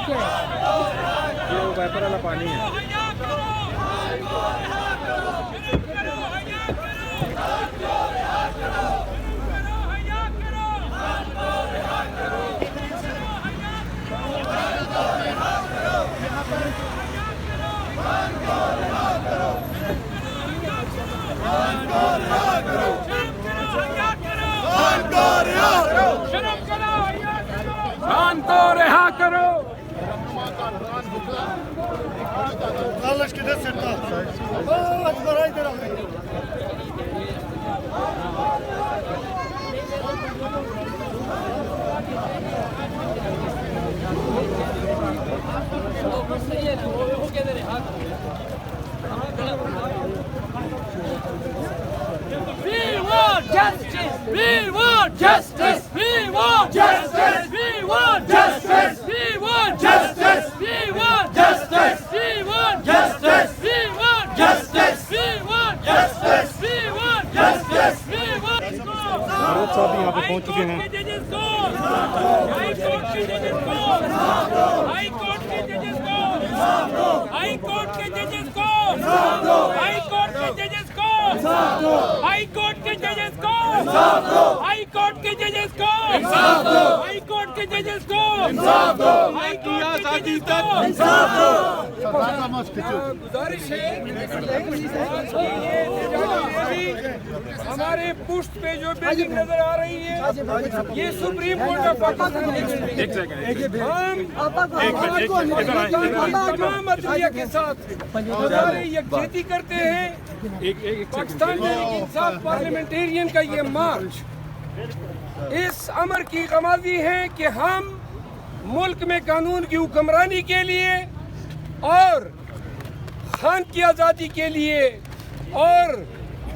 पीछे ये वाइपर वाला पानी है। खान को रिहा करो। We want justice. We want justice. We want justice. We want justice. We want justice. We want justice. We want justice. We want justice. We want justice. We want justice. We want Bharat साहब यहाँ पे पहुँच चुके हैं। High court के जजेस को, high court के जजेस को, हाई कोर्ट के जजेस को, हाई कोर्ट के जजेस को, हाई कोर्ट के जजेस को, हाई कोर्ट के जजेस को, हाई कोर्ट के जजेस को, हाई कोर्ट के जजेस को। गुजारिश है हमारे पुष्ट पे जो बिल्डिंग नजर आ रही है ये सुप्रीम कोर्ट ऑफ पाकिस्तान तमाम अदलिया के साथ यकजहती करते हैं। पाकिस्तान इंसाफ पार्लियामेंटेरियन का ये मार्च इस अमर की कमाजी है कि हम मुल्क में कानून की हुक्मरानी के लिए और खान की आज़ादी के लिए और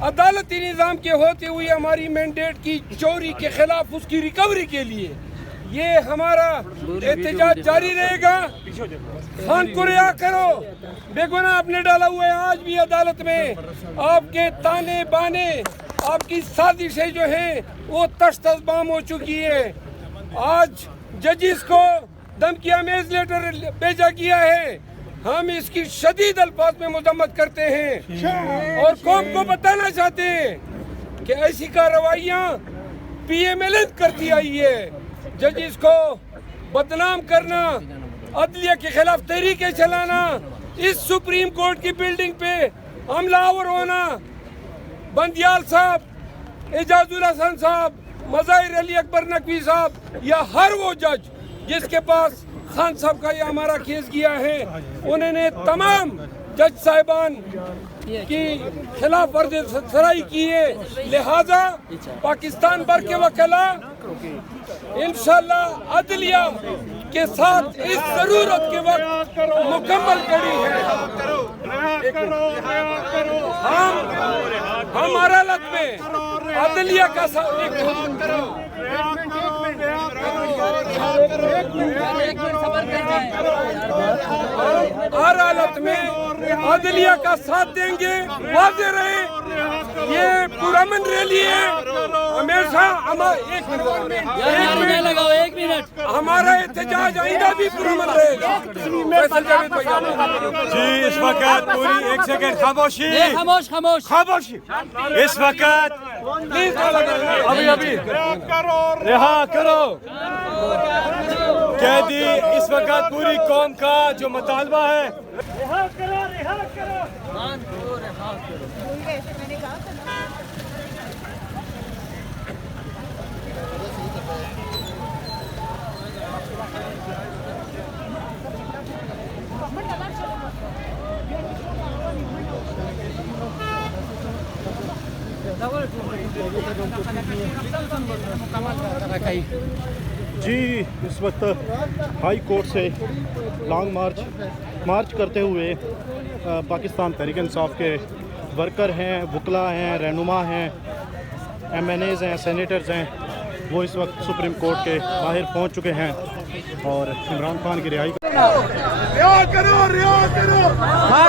अदालती निज़ाम के होते हुए हमारी मैंडेट की चोरी के खिलाफ उसकी रिकवरी के लिए ये हमारा एहतजाज जारी रहेगा। खान को रिहा करो, बेगुनाह आपने डाला हुआ है। आज भी अदालत में आपके ताने बाने, आपकी साजिशें जो हैं वो तश तश बाम हो चुकी है। आज जजिस को धमकी आमेज लेटर भेजा गया है। हम इसकी शदीद अल्फाज में मजम्मत करते हैं और कौम को बताना चाहते हैं कि ऐसी कार्रवाइयाँ PMLN करती आई है। जजिस को बदनाम करना, अदलिया के खिलाफ तहरीकें चलाना, इस सुप्रीम कोर्ट की बिल्डिंग पे हमलावर होना, बंदियाल साहब, एजाजुल हसन साहब, मज़ाहिर अली अकबर नकवी साहब या हर वो जज जिसके पास खान साहब का ये हमारा केस गया है, उन्होंने तमाम जज साहिबान की खिलाफ वर्जी सराई की है। लिहाजा पाकिस्तान भर के वकला इंशाल्लाह अदलिया के साथ इस जरूरत के वक्त मुकम्मल कड़ी है। हम अदालत में अदलिया का हर हालत में अदलिया का साथ देंगे। वाज़ेह रहे ये पुरअमन रैली है। हमेशा एक मिनट हमारा एहतजाज आइंदा भी पुरअमन रहेगा। जी इस वक्त पूरी एक सेकंड खामोशी, खामोशी। इस वक्त अभी रिहा करो कैदी। इस वक्त पूरी कौम का जो मुतालबा है, रिहा करो, रिहा करो। जी इस वक्त हाई कोर्ट से लॉन्ग मार्च करते हुए पाकिस्तान तहरीक इंसाफ के वर्कर हैं, वकला हैं, रहनुमा हैं, MNAs हैं, सेनेटर्स हैं, वो इस वक्त सुप्रीम कोर्ट के बाहर पहुंच चुके हैं और इमरान खान की रिहाई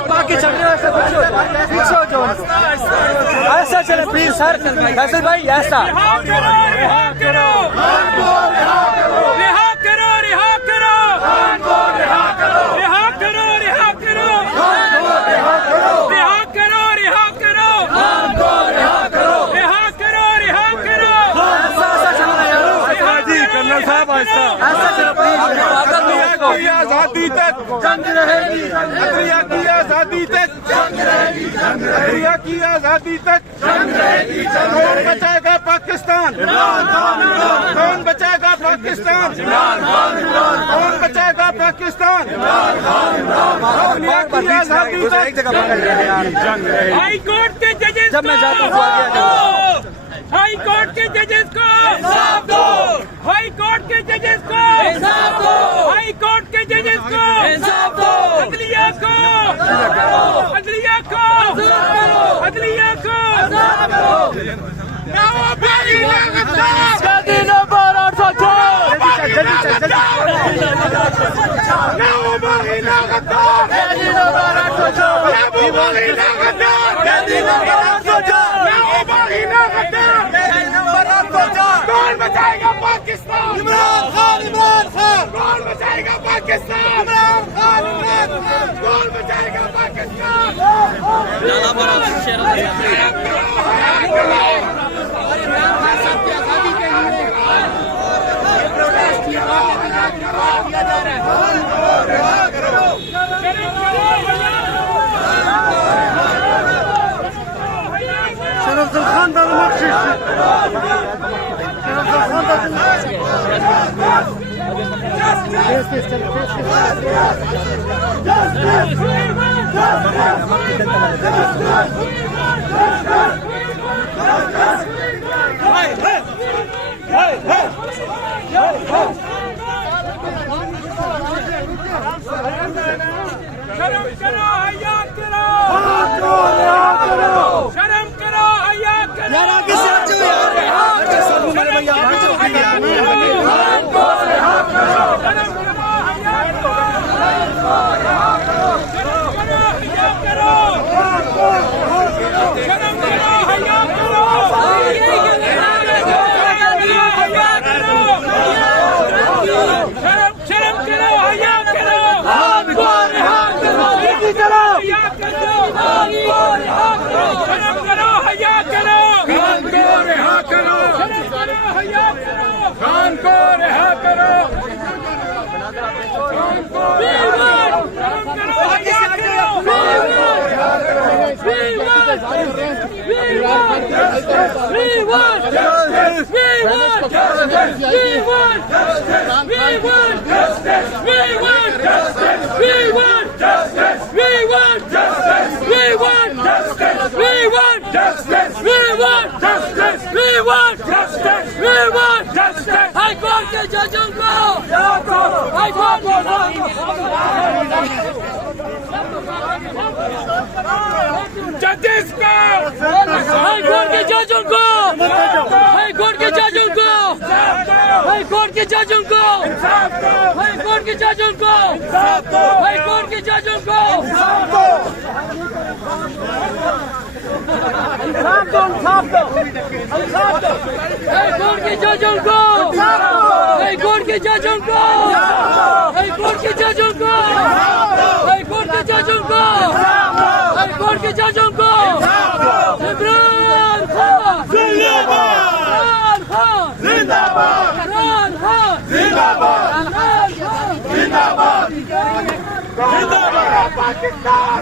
बाकी चल रहे ऐसा चले प्लीज सर, फैसल भाई ऐसा रिहा करो, रिहा करो, रिहा करो, रिहा करो। की आजादी तक जंग रहेगी, अदलिया की आजादी तक जंग रहेगी, अदलिया की आजादी तक जंग रहेगी। कौन बचाएगा पाकिस्तान? कौन बचाएगा पाकिस्तान? कौन बचाएगा पाकिस्तान? अदलिया की आजादी तक जंग रहेगी। हाई कोर्ट के जजेस जब मैं जाता हूँ हाई कोर्ट के जजेस को इंसाफ दो, हाई कोर्ट के जजेस को इंसाफ दो, हाई कोर्ट के जजेस को इंसाफ दो, अदलिया को अदलिया को अदलिया को नाओबागी लगातार शादी नंबर 804 नाओबागी लगातार शादी नंबर 804 नाओबागी लगातार शादी नंबर 804 नाओबागी लगातार कौन बचाएगा पाकिस्तान? इमरान खान कौन बचाएगा पाकिस्तान? इमरान खान कौन बचाएगा पाकिस्तान? शर्म करो, हया करो, शर्म करो, हया करो। खान को रिहा करो, हाई कोर्ट के जजों को हाई कोर्ट जजेस को हाई कोर्ट के जजों को हाई कोर्ट के जजों को हाई कोर्ट के जजों को हाई कोर्ट के जजों को हाई कोर्ट के जजों को हाई कोर्ट के जजों को हाई कोर्ट के जजों को हाई कोर्ट के जजों को हाई कोर्ट के जजों को हाई कोर्ट के जजों को इमरान खान जिंदाबाद, इमरान खान जिंदाबाद, इमरान खान जिंदाबाद, इमरान खान जिंदाबाद, जिंदाबाद पाकिस्तान।